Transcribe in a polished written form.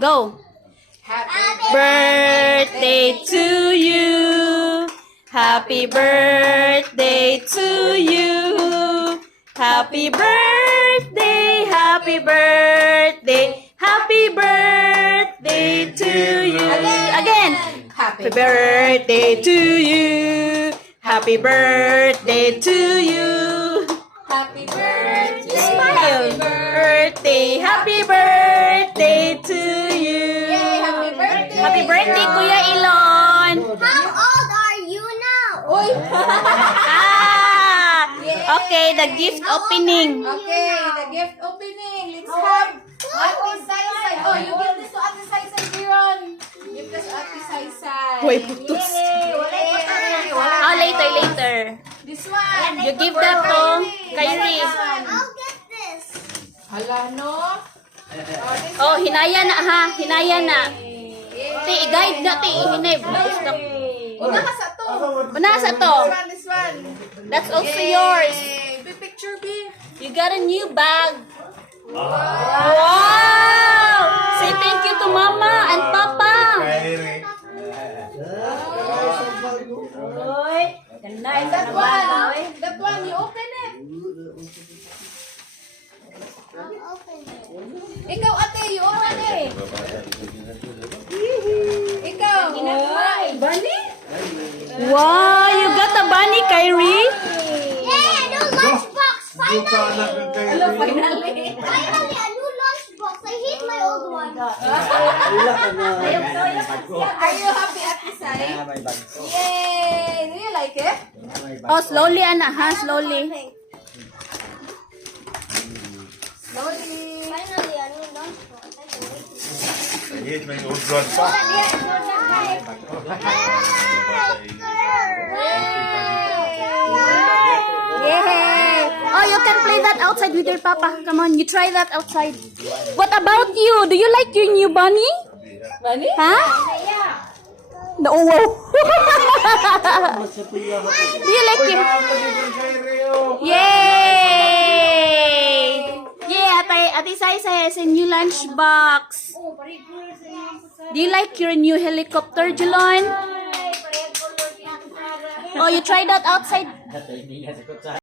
Go. Happy Birthday to you. Happy birthday to you. Happy birthday, happy birthday, happy birthday to you. Again. Happy birthday to you. Happy birthday to you. Happy birthday. Smile. Happy birthday to you. Yay, happy birthday. Happy birthday, Kuya Ilon. How old are you now? Uy. Okay, the gift opening. Okay, the gift opening. Let's have Ate Saysay. Oh, you give this to Ate Saysay, Kiron. Give this to Ate Saysay. Hoy, putos. Yay! Oh, later. This one. You give that to Kyrie. I'll get this. Hala, no? Oh, hinaya na ha. Hinaya na. Yay. Ti, i-guide na, ti. Hinay. Una ka sa to. Una sa to. This one. That's also yours. Yay. Be picture, be. You got a new bag. Wow! Say thank you to Mama and Papa. And that one, you open it. I'll open it. Ikaw, ate, you open it. Ikaw. Bunny? Wow, you got a bunny, Kyrie. Yay, a new lunchbox! Finally! Finally. Finally, a new lunchbox. I hate my old one. Are you happy, Ate Sai? Yay! Do you like it? Oh, slowly, Ana, ha? Slowly. Slowly. Finally, a new lunchbox. I can wait to see. I hate my old grandpa. Yay! Oh, you can play that outside with your Papa. Come on, you try that outside. What about you? Do you like your new bunny? Bunny? Huh? No, wow. Do you like your... Yay! Yeah, Ate Saysay has a new lunchbox. Do you like your new helicopter, Jelon? Oh, you tried that outside?